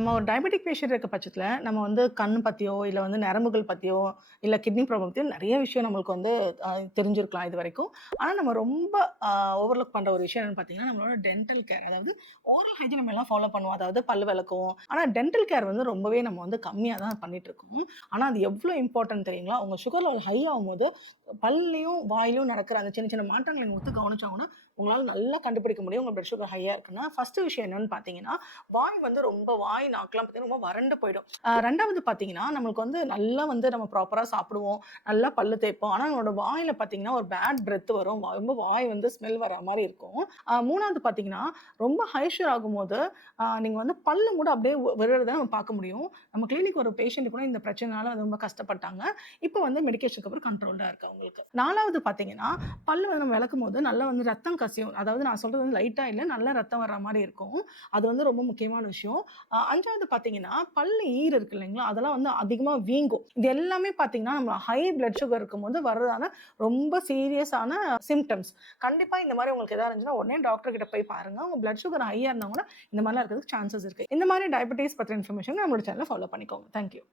நம்ம ஒரு diabetic patient இருக்க பட்சத்தில, நம்ம வந்து கண் பத்தியோ, இல்ல வந்து நரம்புகள் பத்தியோ, இல்ல கிட்னி ப்ராப்ளம் பத்தியோ நெறைய விஷயம் நம்மளுக்கு வந்து தெரிஞ்சிருக்கலாம் இதுவரைக்கும். ஆனா நம்ம ரொம்ப அ ஓவர்லுக் பண்ற ஒரு விஷயம் என்னன்னு பார்த்தீங்கன்னா, நம்மளோட டென்டல் கேர். அதாவது ஓரல் ஹைஜீன் நம்ம எல்லாம் ஃபாலோ பண்ணுவோம். அதாவது பல்லு வெளக்குவோம். ஆனா டென்டல் கேர் வந்து ரொம்பவே நம்ம வந்து கம்மியா தான் பண்ணிட்டுருக்கோம். ஆனா அது எவ்ளோ இம்பார்ட்டன்ட் தெரியுங்களா? உங்க சுகர் லெவல் ஹை ஆகும்போது, பல்லுலயும், வாயிலும் நடக்கிற அந்த சின்ன சின்ன மாற்றங்கள நீங்க உத்து கவனிச்சாங்கன்னா, உங்களால நல்லா கண்டுபிடிக்க முடியும். உங்க பிளட் சுகர் ஹையா இருக்குன்னா. ஃபர்ஸ்ட்டு விஷயம் என்னன்னு பார்த்தீங்கன்னா, வாய் வந்து ரொம்ப நாக்குலாம் பார்த்தீங்கன்னா, ரொம்ப வறண்டு போயிடும். 2வது பார்த்தீங்கன்னா, நம்மளுக்கு வந்து நல்லா வந்து நம்ம ப்ராப்பரா சாப்பிடுவோம். நல்லா பல்லு தேய்ப்போம். ஆனா, நம்மளோட வாயில பார்த்தீங்கன்னா, ஒரு பேட் பிரெத் வரும். ரொம்ப வாய் வந்து ஸ்மெல் வர மாரி இருக்கும். 3வது பார்த்தீங்கன்னா, ரொம்ப ஹை சுகர் ஆகும்போது, நீங்க வந்து பல்லு கூட அப்படியே விழுறத நம்ம பார்க்க முடியும். நம்ம கிளினிக் ஒரு பேஷண்ட் கூட இந்த பிரச்சனைனால ரொம்ப கஷ்டப்பட்டாங்க. இப்ப வந்து மெடிகேஷனுக்கு அப்புறம் கண்ட்ரோல்டா இருக்கு அவங்களுக்கு. 4வது பார்த்தீங்கன்னா, பல்லு வந்து நம்ம விளக்கும்போது நல்லா வந்து ரத்தம் கசியும். அதாவது நான் சொல்றது வந்து லைட்டா இல்ல, நல்லா ரத்தம் வர்ற மாரி இருக்கும். அது வந்து ரொம்ப முக்கியமான விஷயம். 5வது பார்த்தீங்கன்னா, பல்லு ஈறு இருக்கு இல்லைங்களா? அதெல்லாம் வந்து அதிகமா வீங்கும். இது எல்லாமே பார்த்தீங்கன்னா, நம்ம ஹை பிளட் சுகர் இருக்கும்போது வர்றதான ரொம்ப சீரியஸான சிம்ப்டம்ஸ். கண்டிப்பா இந்த மாரி உங்களுக்கு எதா இருந்துச்சுன்னா, உடனே டாக்டர் கிட்ட போய் பாருங்க. உங்க பிளட் சுகர் ஹையா இருந்தா கூட இந்த மாரிலாம் இருக்கிறதுக்கு சான்சஸ் இருக்கு. இந்த மாரி டயபெட்டிஸ் பத்தின இன்ஃபர்மேஷன் நம்மளோட சேனல ஃபாலோ பண்ணிக்கோங்க. Thank you.